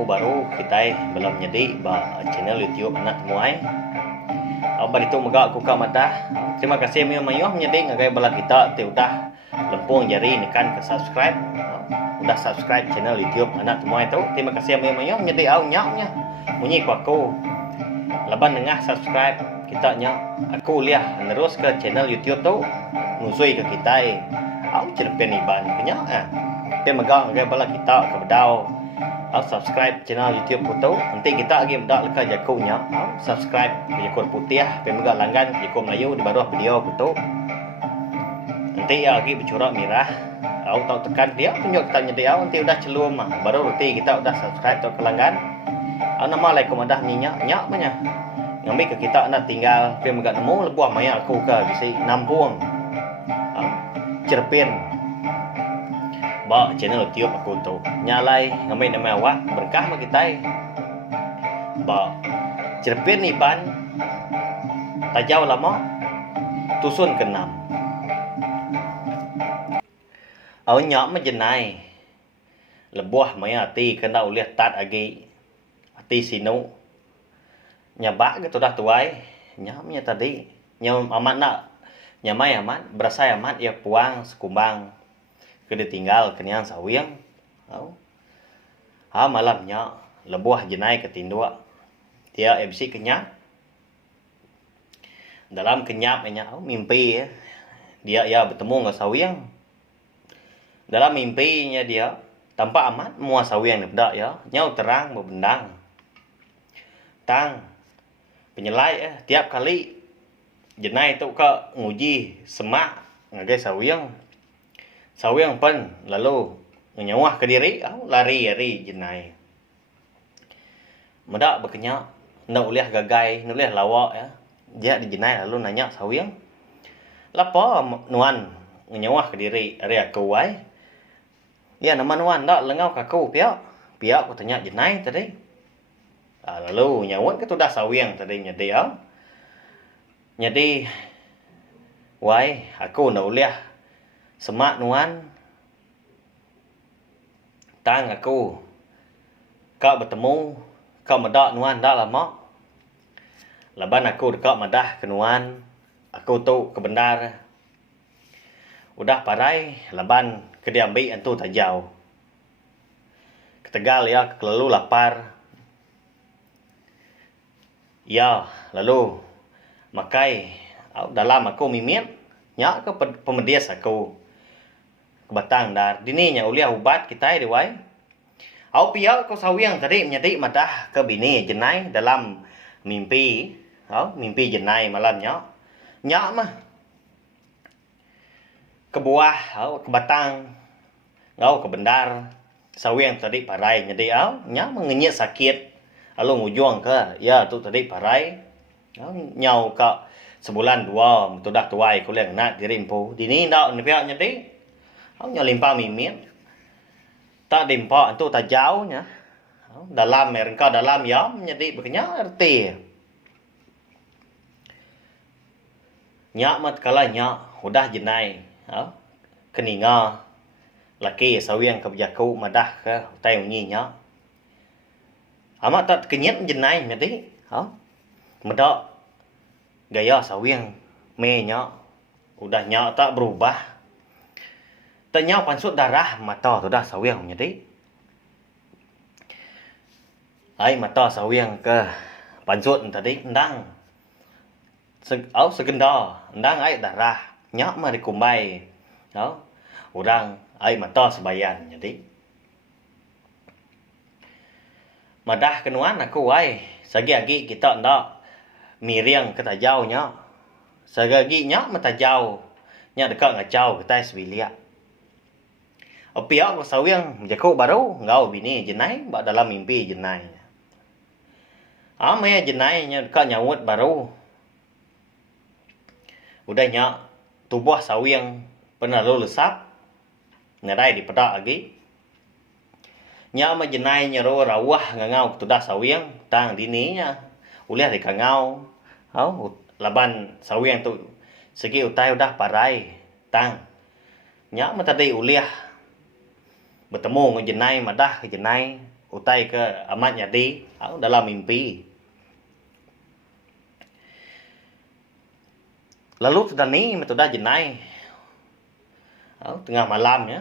lampu baru kita belum jadi channel YouTube anak temuai. Abang itu megak aku mata. Terima kasih mayuh menjadi ngagai bala kita te udah lempung jari nekan ke subscribe. Udah subscribe channel YouTube anak temuai tu. Terima kasih mayuh menjadi au nyaknya. Munyi ku aku. Laban dengah subscribe kita nyak. Aku lihat terus ke channel YouTube tu ngusui ke kita. Au cerpen iban kenyak Te megak ngagai bala kita ke bedau. Subscribe channel YouTube putu. Nanti kita lagi mudah lekat jakunya. Subscribe jakun putih. Pemegak langgan jakun Melayu di bawah video putu. Nanti lagi bercorak merah. Tahu tekan dia tunjuk kita nyedia. Nanti udah celum. Baru nanti kita udah subscribe tu ke langgan. Nama alaikum adah minyak nyak punya. Ngambil ke kita nak tinggal pemegak nemu lebuah maya aku ke bisa nampung. Cerpen channel YouTube aku tu nyalai ngambil nama awak berkah bagi kita cerpen ni ban tajau lama tusun ke-6 au nyak majenai lebuah maya ati kena uliah tat agi ati sinu nyabak ke dah tuai nyamnya tadi nyam amat nak nyamai amat berasa amat ya puang sekumbang kena tinggal kenyang sawiang. Malamnya lebuah jenai ketindua. Dia MC kenyap. Dalam kenyapnya mimpi dia bertemu dengan sawiang. Dalam mimpinya dia tampak amat mua sawiang dak ya. Nyau terang berbendang. Tang penyelai tiap kali jenai tu ke nguji semak ngagai sawiang. Sawiang pun lalu menyawah ke diri, lari jenai. Medak berkenyak, nak uliah gagai, nak uliah lawak ya. Dia di jenai lalu nanya sawiang. Lapa nuan menyawah ke diri, ari aku ai. Ya nama nuan dak lengau kaku piak. Piak aku tanya jenai tadi. Lalu nyawat ke tu dah sawiang tadi nyadi ya. Nyadi wai aku nak uliah semak nuan tang aku kau bertemu kau medak nuan dak lama laban aku dekat madah ke nuan aku tu ke bendar udah parai laban ke diambil antu tajau ketegal ya lalu lapar ya lalu makai dalam aku mimit nyak ke pemedias aku batang dar dininya uliah ubat kita di wai au pia ko sawiang tadi menjadi madah ke bini jenai dalam mimpi mimpi jenai malamnya nyak mah ke buah ke batang ke bendar sawiang tadi parai jadi nyak mengenyit sakit lalu ngujung ke ya tu tadi parai nyau ka sebulan dua tu dah tuai ko leng nak dirimpu dini dak ni pia nyadi nya limpa mimit tak dimpa tu tajau nya dalam mereka dalam yam jadi begenya erti nyak mat kala nyak udah jenai keninga laki sawiang ke jaku madah ke tai unyi nyak amat tak kenyet jenai jadi medak gaya sawiang me nyak udah nyak tak berubah tanya pansut darah mata tu dah sawiang jadi ai mata sawiang ke pansut tadi endang segenda endang ai darah nyak mah dikumbai orang ai mata sebayan jadi madah kenuan aku ai sagi-agi kita ndak miriang ke tajau nya sagi nyak matajau nya dekat ngacau kita sebilia pihak ko sawiang jaku baru ngau bini jenai dalam mimpi jenai. Maya jenai nya ka nyawut baru. Udah nyak tubuh sawiang pernah lo lesap. Ngerai di pedak lagi. Nya ma jenai nya ro rawah ngau tu dah sawiang tang dini nya. Uliah di kangau. Laban sawiang tu segi utai udah parai tang. Nyak ma tadi uliah bertemu dengan jenai madah ke jenai utai ke amat jadi dalam mimpi. Lalu sudah ni sudah jenai. Tengah malam ya.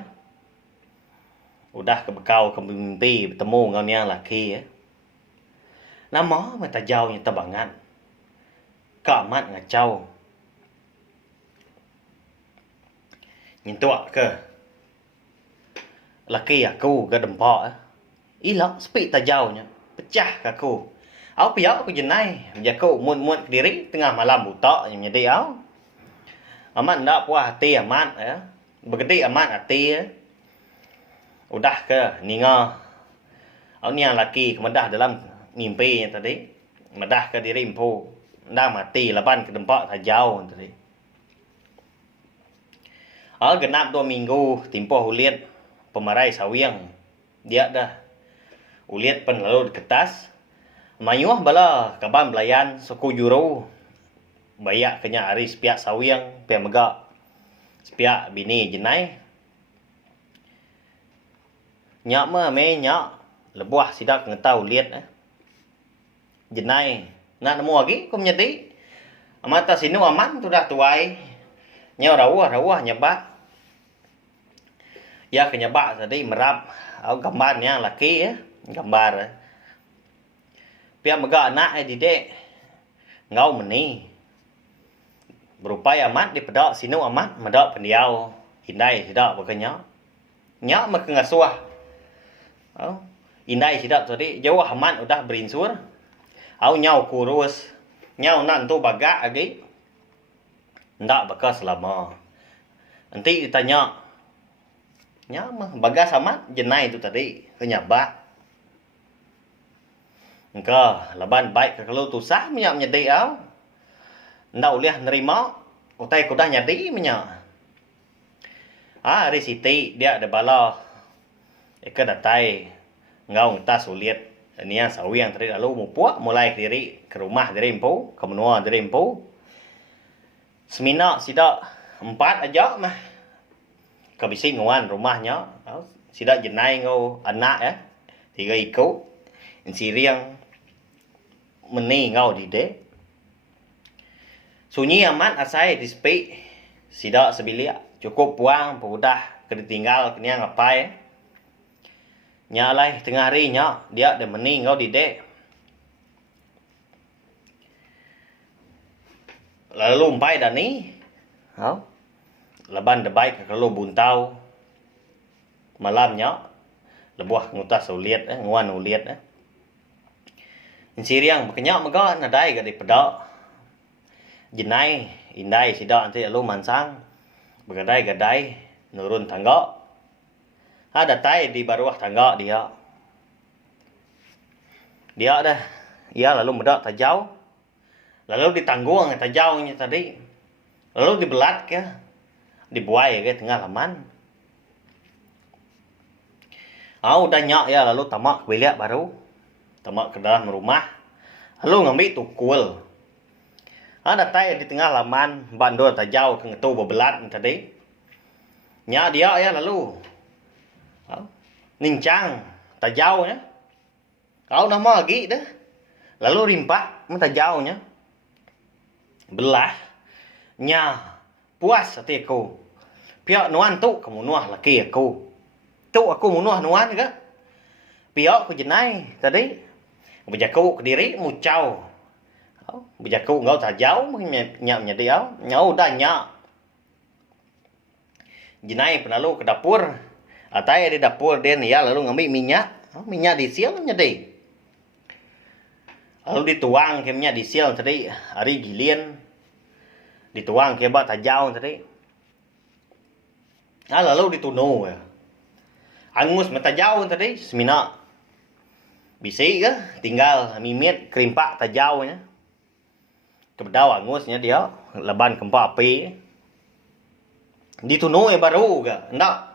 Udah kebekau ke mimpi bertemu dengan yang laki ya. Nama mata jauh nya tabangan. Ka amat ngacau. Nyentuak ke laki aku ke dempak ilang speed tajaunya pecah ke aku piak aku jenai jaku muat ke diri tengah malam buta yang jadi amat ndak puas hati amat ya begede amat hati ya. Udah ke ninga ni yang laki kemedah dalam mimpi yang tadi medah ke diri empu ndak mati laban ke dempak tajau tadi. Genap 2 minggu tempoh uliat pemarai sawiang dia dah uliat pen lalu di kertas mayuh bala kaban belayan suku juru bayak kenya hari sepiak sawiang pia megak sepiak bini jenai nyak me nyak lebuah sidak ngetau uliat jenai nak nemu lagi kum nyedi amata sinu aman tu dah tuai nyau rawah nyebak ya kenyebak tadi merap gambarnya laki ya gambar pihak megak anak didek ngau meni berupaya amat dipedak sinu amat medak pendiau indai tidak bekenya nyak mek ngasuah indai tidak tadi jauh amat udah berinsur nyau kurus nyau nan tu bagak lagi ndak bekas lama nanti ditanya bagas amat jenai itu tadi kenyabak engkau laban baik ke kalau tusah minyak nyedi ndak uliah nerima utai kudah nyedi minyak hari siti dia ada bala ke datai ngau ngetas uliat ni yang sawi yang tadi lalu mupuak mulai diri ke rumah diri empu ke menua diri empu semina sidak 4 aja mah kabisi nguan rumahnya sidak jenai ngau anak ya 3 ikut si riang meni ngau dide sunyi amat asai dispi sidak sebilia cukup puang udah ketinggal kenia ngapai nyalai tengah hari nya dia de meni ngau dide lalu umpai dani laban de baik kalau buntau malamnya lebuah ngutas uliat nguan uliat siriang makanya mega nadai gadi pedak jenai indai sidak nanti lalu mansang begadai gadai nurun tangga datai di bawah tangga dia dah ia lalu medak tajau lalu ditanggung tajaunya tadi lalu dibelat ke dibuai ke tengah laman udah nyak ya lalu tamak bilik baru tamak ke dalam rumah lalu ngambil tukul datai di tengah laman bandor tajau ke ngetu bebelat tadi nyak dia ya lalu nincang tajau ya nama lagi dah lalu rimpak mentajaunya belah nya puas hati aku pihak nuan tu kamu nuah laki aku tu aku munuah nuan ke pihak aku jenai tadi bejaku ke diri mucau bejaku ngau tajau nyak dia nyau dah nyak jenai penalu ke dapur atai di dapur dia ya lalu ngambil minyak disial nyedi lalu dituang ke minyak disial tadi hari gilian dituang ke bat tajau tadi lalu ditunu ya angus metajau tadi semina bisi ke tinggal mimit kerimpak tajau nya kebedau angusnya dia leban kempa api ditunu baru ke ndak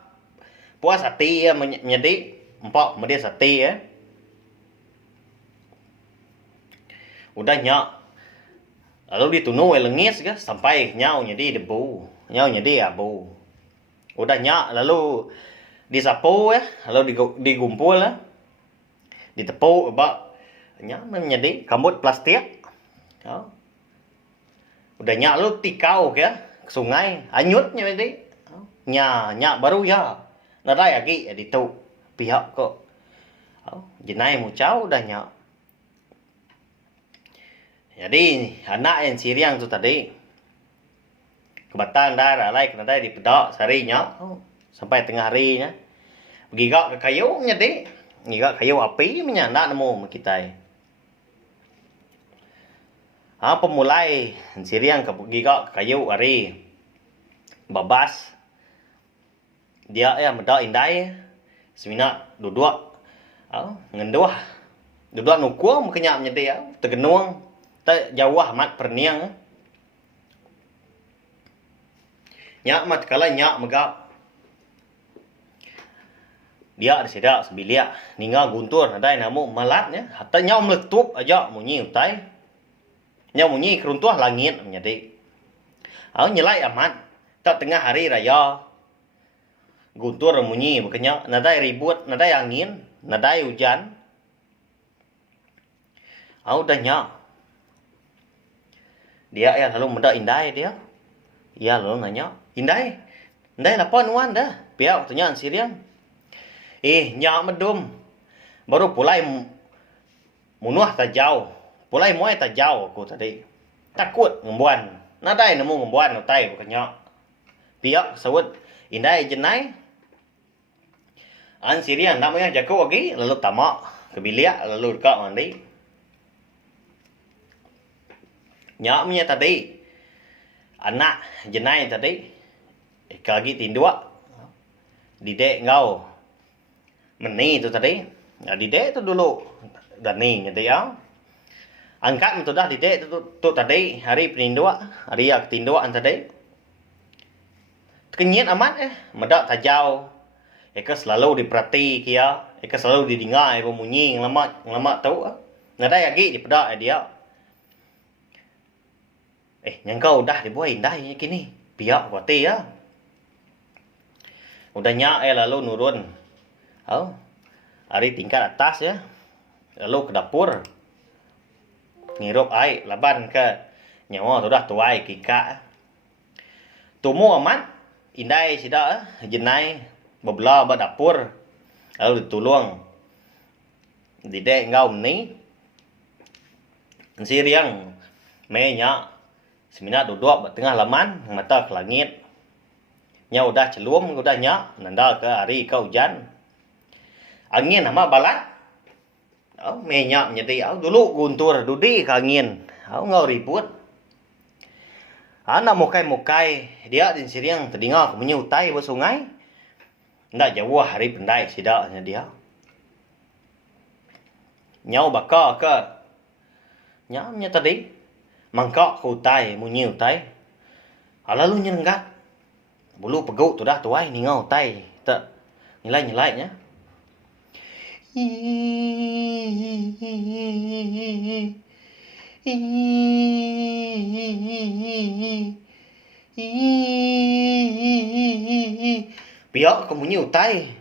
puas hati ya menyedi empok kemudian hati ya udah nyak lalu ditunu lengis ke sampai nyau jadi debu nyau jadi abu udah nyak lalu disapu ya lalu digumpul ditepuk bak nyak menjadi rambut plastik. Udah nyak lu tikau ke sungai anyutnya jadi. Nyak baru ya. Nadai lagi di tu pihak kok. Jenai mucau udah nyak. Jadi anak yang siriang tu tadi kebetulan dah ralai kena dah di pedak seharinya sampai tengah harinya. Gigak ke kayu nyedi. Gigak kayu api punya nak nemu kita. Pemulai siriang ke gigak ke kayu hari. Babas. Dia ya medak indai. Semina duduk. Ngenduah. Duduk nukuang kenyak nyedi ya. Tergenuang. Tak jauh amat perniang. Nyak mat kala nyak megap. Dia ada sedak sebilik. Ninga guntur nadai namu malatnya. Hatta nyak meletup aja munyi utai. Nyak munyi keruntuh langit menjadi. Nyelai amat. Tak tengah hari raya. Guntur munyi makanya nadai ribut, nadai angin, nadai hujan. Dah nyak. Dia ya lalu mendak indai dia. Ya lalu nanya, indai lapan wan dah. Pihak waktunya siriang. Nyak medum. Baru pulai munuh tajau. Pulai muai tajau aku tadi. Takut ngembuan. Nadai nemu ngembuan utai bukannya. Pihak sawut indai jenai. Siriang nak moyang jago lagi lalu tamak ke bilik lalu dekat mandi. Nyak punya tadi anak jenai tadi lagi tinduk didek ngau meni tu tadi didek tu dulu dani gitu ya angkat tu dah didek tu tadi hari peninduk hari yang tindukan tadi kenyit amat medak tajau selalu diperhati kia selalu didengar bunyi ngelamat tu nadai lagi dipedak dia. Yang kau dah dibuat indai kini. Pihak kuati ya. Udah nyak lalu nurun. Hari tingkat atas ya. Lalu ke dapur. Ngirup air laban ke nyawa tu dah tuai kika. Tumu amat. Indai sida jenai bebelah ba dapur. Lalu ditulung. Didek ngau ni. Siriang me nyak semina duduk tengah laman mata ke langit. Nya udah celum udah nyak nanda ke hari ke hujan. Angin amat balat. Me nyak menjadi dulu guntur dudi ke angin. Ngau ribut. Nak mukai-mukai dia di siriang terdengar bunyi utai bersungai. Ndak jauh hari pendai sidaknya dia. Nyau bakar ke. Nyamnya tadi mangkak ke utai, munyi utai. Lalu nyenggak. Bulu peguk tu dah tuai ningau utai. Tak nyelai-nyelainya. Piak ke munyi utai.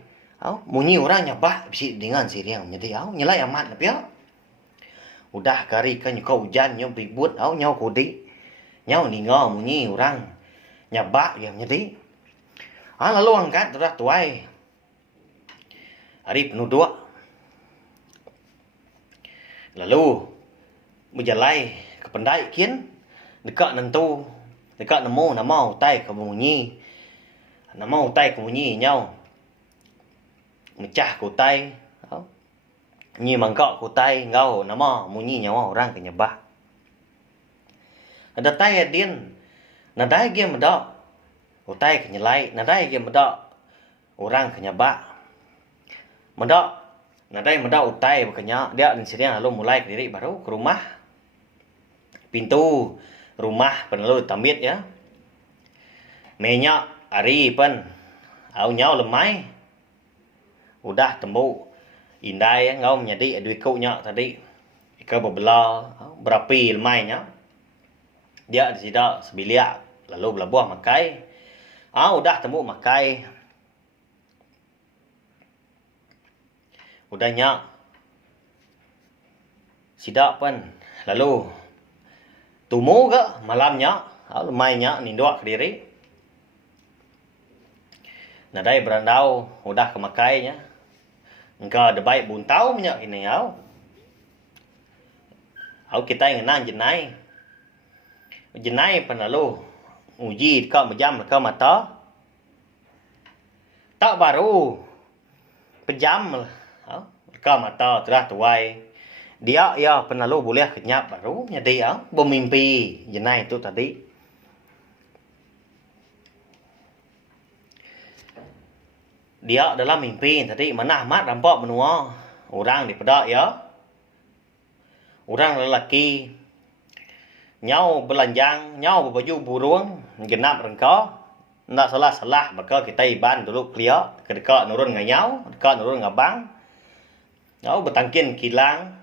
Munyi orang nyabah bisi dengan siriang jadi nyelai amat piak. Udah kari kan kau hujan nyau ribut nyau kodi. Nyau ningau munyi orang nyabak yang jadi. Lalu angkat dah tuai. Hari penuduk. Lalu berjalai ke pendai kian dekat nentu dekat nemu nama utai ke munyi. Nama utai ke munyi nyau. Mecah ke utai. Nyi mangkak kutai ngau nama munyi nyawa orang kenyebah. Ada tai adin. Nadai ge medak. Utai kenyelai. Nadai ge medak. Orang kenyebah. Medak. Nadai medak utai berkenyak. Dia dan siriang lalu mulai ke diri baru ke rumah. Pintu rumah penelu tambit ya. Menyak hari pen. Nyau lemai. Udah tembuk. Indai ngau menjadi duit kau nyak tadi. Ika bebelah berapi lemainya. Dia di sida sebilik lalu belabuh makai. Udah temu makai. Udah nyak sidak pun. Lalu tumu ke malamnya, lemainya nindok ke diri. Nadai berandau udah kemakainya. Engkau ada baik buntau punya kini au. Au kita yang nang jenai. Jenai pun lalu uji kau menjam kau mata. Tak baru pejam kau mata telah tuai. Dia ya pun lalu boleh kenyap baru jadi au bermimpi jenai itu tadi. Dia dalam mimpi tadi mana amat rampak menua orang di pedak ya. Orang lelaki nyau belanjang, nyau berbaju burung, genap rengkau. Nak salah-salah maka kita iban dulu kelia, kedekat nurun nganyau, dekat nurun ngabang. Nyau bertangkin kilang.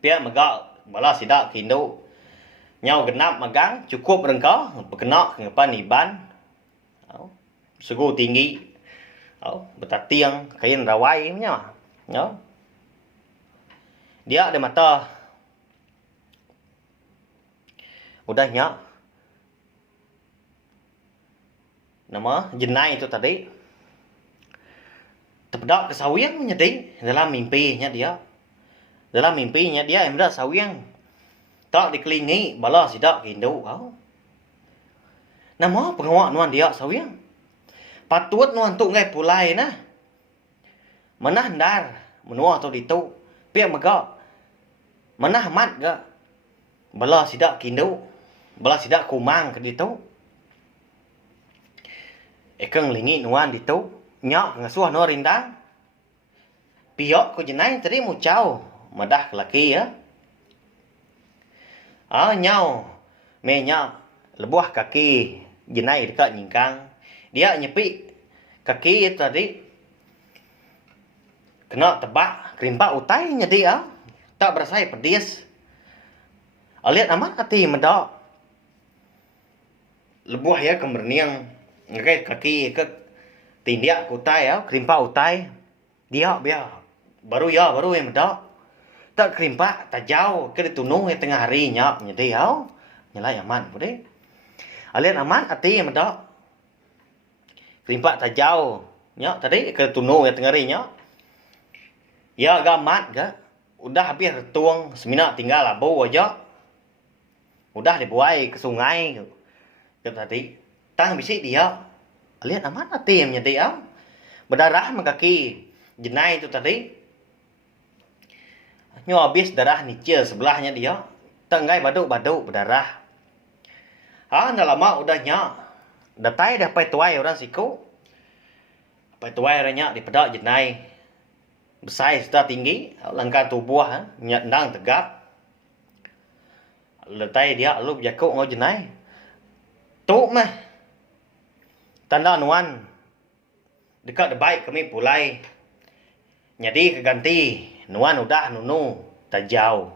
Pihak megak bala sidak kindu. Nyau genap magang cukup rengkau, berkenak ngapan iban. Sugu tinggi. Bertatiang kain rawai punya. Dia ada mata. Udahnya. Nama jenai itu tadi. Terpedak ke sawiang menjadi dalam mimpinya dia. Dalam mimpinya dia yang berada sawiang. Tak dikelilingi bala sidak kindu. Nama pengawak nuan dia sawiang. Patut nuan tu ngai pulai na. Mana handar menua tu ditu. Pia megak. Mana amat ga. Bala sidak kindu. Bala sidak kumang ke ditu. Ekang lingi nuan ditu. Nyak ngasuh no rindang. Piok ko jenai tadi mucau. Madah laki ya. Nyau. Menyak. Lebuah kaki. Jenai dekat nyingkang. Dia nyepik kaki itu tadi. Kena tebak. Kerimpak utai jadi tak berasa pedis. Lihat amat hati medak. Lebuah ya kemerniang. Ngakait kaki ke tindiak utai kerimpak utai. Dia biar. Baru yang medak. Tak kerimpak tak jauh. Ke ditunung yang tengah hari nyap. Jadi nyalai aman boleh. Lihat amat hati medak. Kerimpak tak jauh. Tadi ke tunung yang tengah hari ya gamat ga. Udah habis retuang. Semina tinggal labu aja. Udah dibuai ke sungai. Ke tadi. Tang bisik dia. Lihat amat hati yang menjadi berdarah mengkaki. Jenai itu tadi. Habis darah nicil sebelahnya dia. Tenggai baduk-baduk berdarah. Dah lama udah nyak. Datai dah pai tuai orang siku. Pai tuai orangnya di pedak jenai. Besai sudah tinggi. Langkah tubuh nyandang tegap. Letai dia lu jakuk ngau jenai. Tuk mah. Tanda nuan. Dekat baik kami pulai. Jadi keganti. Nuan udah nunu. Tak jauh.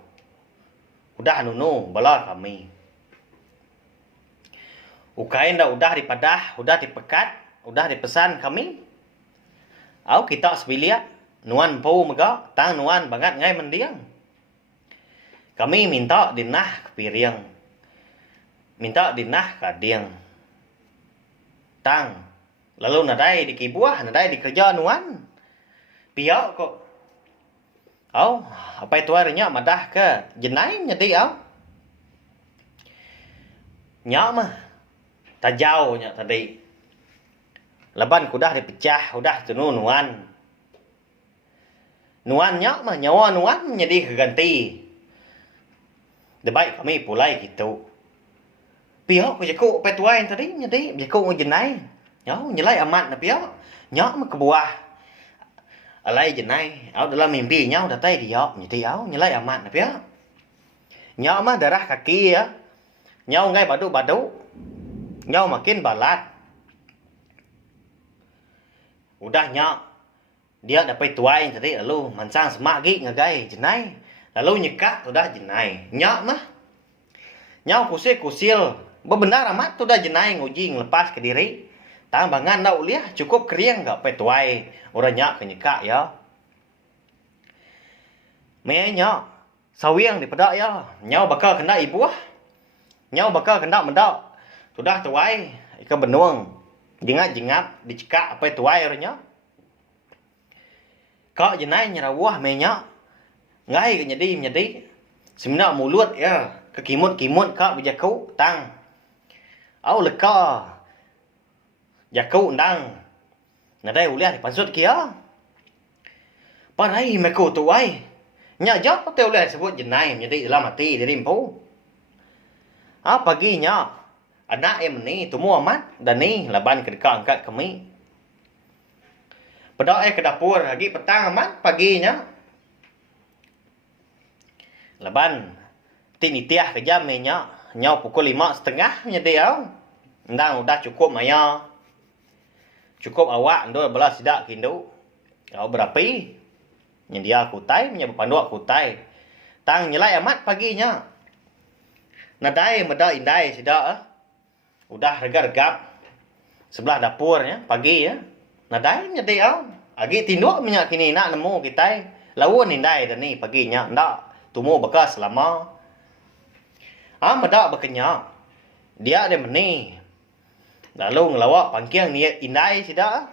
Udah nunu bala kami. Ukain dah udah dipadah, udah dipekat, udah dipesan kami. Kita sebiliak. Nuan pau mega, tang nuan bangat ngai mendiang. Kami minta dinah ke piring. Minta dinah ke diang. Tang. Lalu nadai di kibuah, nadai di kerja nuan. Piak kok. Apa itu harinya madah ke jenai jadi Nyak mah. Tak jauhnya tadi. Leban kudah dipecah, udah tunu nuan. Nuannya mah nyawa nuan menjadi keganti. Debaik kami pulai gitu. Pihak ko jakuk petuai tadi jadi jakuk jenai. Nyelai amat na pihak. Nyak mah kebuah. Alai jenai, dalam mimpi nyau datai dia jadi nyelai amat na pihak. Nyak mah darah kaki ya. Nyau ngai badu-badu. Nyau makin balat. Udah nyak. Dia dapat tuai tadi lalu mansang semak gi ngagai jenai. Lalu nyekak udah jenai. Nyak mah. Nyau kusil. Bebenar amat udah jenai nguji ngelepas ke diri. Tambangan dah uliah cukup kering gak petuai. Orang nyak ke nyekak ya. Nya sawiang di pedak ya. Nyau bakal kena ibu. Nyau bakal kena mendak. Sudah tuai ikan benuang. Jingap dicekak apa tuai orangnya. Kau jenai nyerawah menya. Ngai ke nyedi. Sebenarnya mulut ya. Kekimut kau berjakau tang. Au leka. Jakau ndang. Nadai uliah di pansut kia. Parai meko tuai. Nya jauh teu uliah sebut jenai nyedi dalam hati diri empu. Paginya anak em ni tumu amat dan ni laban kedeka angkat kami. Pada ke dapur lagi petang amat paginya. Laban tinitiah ke jam nya nyau pukul 5:30 nyedi au. Ndang udah cukup maya. Cukup awak ndo belas sidak kindu. Kau berapi. Nyedia kutai nya berpanduak kutai. Tang nyelai amat paginya. Nadai meda indai sidak. Udah regap sebelah dapurnya pagi ya. Nadai nyedi au. Agi tinduk minyak kini nak nemu kita. Lawan indai dan ni paginya ndak tumu bekas lama. Meda bekenya. Dia ada meni. Lalu ngelawak pangkiang ni indai sidak.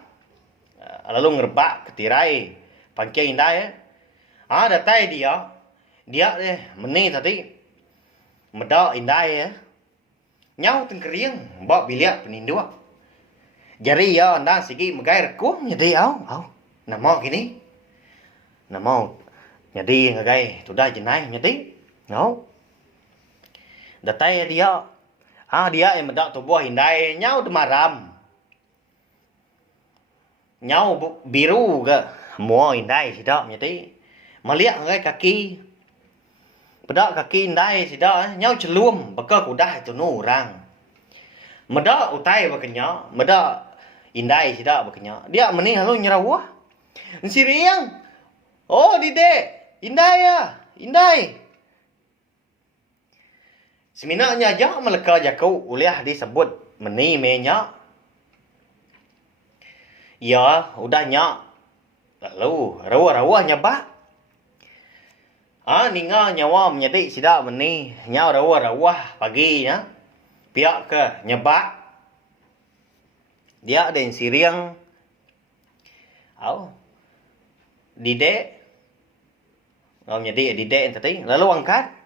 Lalu ngerbak ketirai pangkiang indai. Datai dia. Dia deh meni tadi. Meda indai ya. Nyau tengkering bawa biliak penindua. Jari ya anda sigi megai rekum nyedi au. Nama gini. Nama nyedi ngagai sudah jenai nyedi. Ngau. Datai dia. Dia yang mendak tubuh hindai nyau demaram. Nyau biru ke mua hindai sidak nyedi. Meliak ngagai kaki. Bedak kaki hindai sidak nyau celum bakal kudah itu nu orang. Medak utai bakanya, medak hindai sidak bakanya. Dia meni halu nyerawah. Siriang. Oh dide, hindai ya, hindai. Seminarnya aja meleka jakau uliah disebut meni menya. Ya, udah nyak. Lalu rawa-rawa nyabak. Ninga nyawa menyedik sidak meni. Nyaw rawa-rawa pagi ya. Piak ke nyabak. Dia ada yang siriang. Didek. Menyedik didek tadi. Lalu angkat.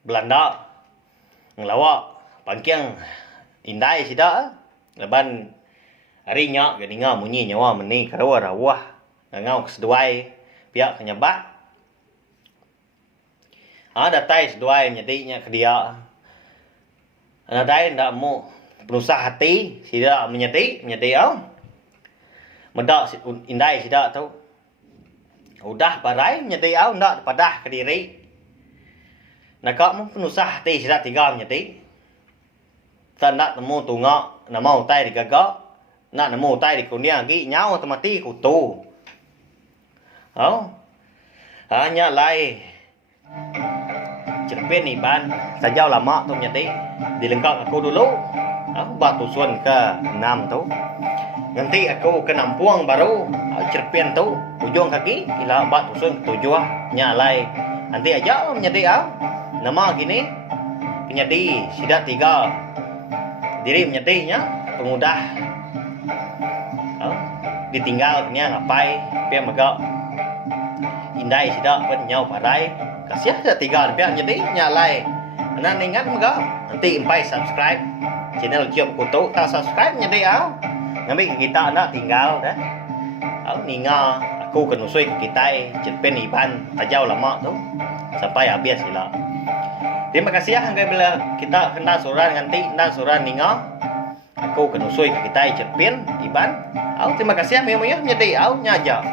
Belanda ngelawak pangkiang indai sidak leban harinya geninga munyi nyawa meni karawa rawah ngau keseduai pihak kenyabak datai seduai nyedinya ke dia datai ndak mu penusah hati sidak menyedi au mendak indai sidak tu udah parai menyedi au ndak padah ke diri. Nak mo penusah hati sidak tiga nyedi. Tak nak nemu tunga, nama utai di gagak. Nak nemu utai di kunia lagi nyau temati kutu. Hanya lai. Cerpen iban sajau lama tu nyedi. Dilengkap aku dulu. Batu suan ke 6 tu. Nanti aku ke Nampuang baru cerpen tu ujung kaki ila batu suan ke 7 nyalai. Nanti aja nyedi nama gini penyedi sidak 3 diri menyedinya pemudah ditinggal kenya ngapai pia megak indai sidak pun nyau parai kasih sidak 3 pia menyedi nyalai nan ingat megak nanti empai subscribe channel Cium Kutu tak subscribe menyedi ngambil kita nak tinggal dah ninga aku kenusui ke kita cerpen iban tajau lama tu sampai habis sila. Terima kasih hanggai bila kita kena suran nganti dan suran ninga. Aku kenusui ke kita cerpen iban. Terima kasih meyah-meyah nyedi nyaja.